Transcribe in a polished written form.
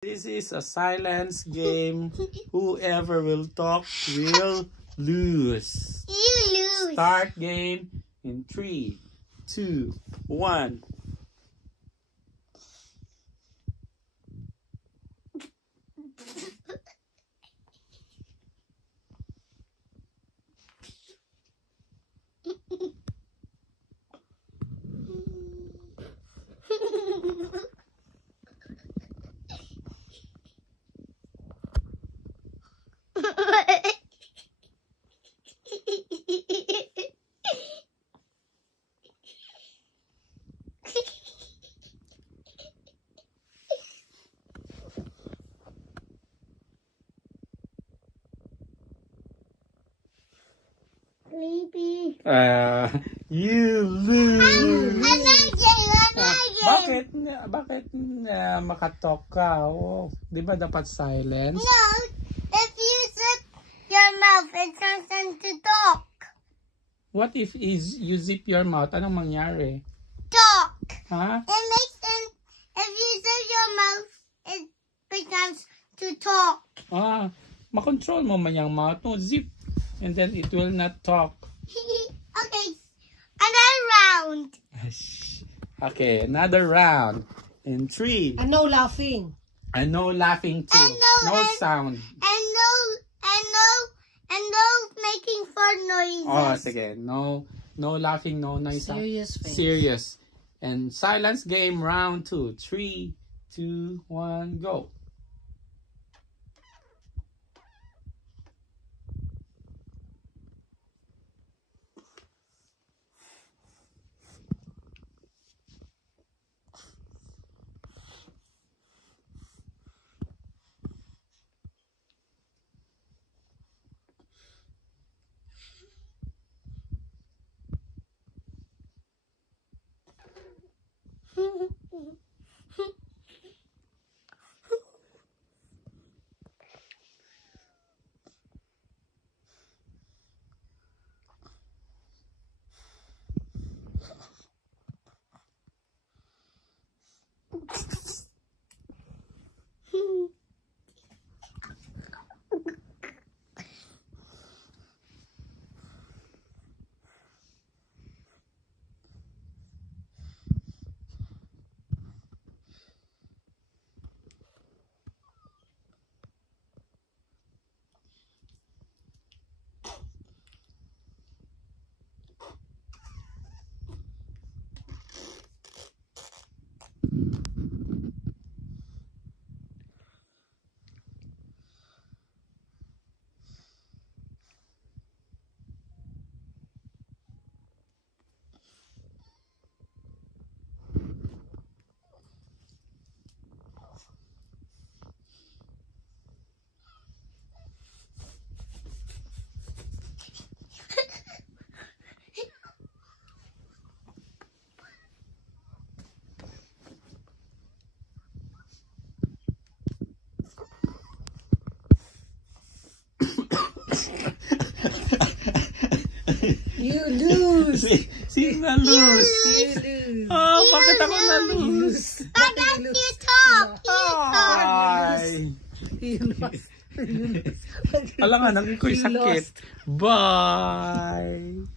This is a silence game. Whoever will talk will lose. You lose. Start game in 3, 2, 1. Sleepy. You lose. Bakit Bakit makatalk ka? Oh, di ba dapat silence? No, if you zip your mouth, it turns into talk. What if you zip your mouth? Anong mangyari? Talk. Ha? It makes if you zip your mouth, it becomes to talk. Makontrol mo man yung mouth mo. Zip. And then it will not talk. Okay, another round. Okay, another round. In 3. And no laughing. And no laughing too. And no sound. And no making fun noises. Oh, sige. No laughing, no noise. Serious face. Serious. And silence game round 2. 3, 2, 1, go. You lose. Sino na lose? You lose. Oh, bakit ako na lose? Bakit you talk? Ay. You lost. You lost. Alam nga, naging ko'y You sakit. lost. Bye.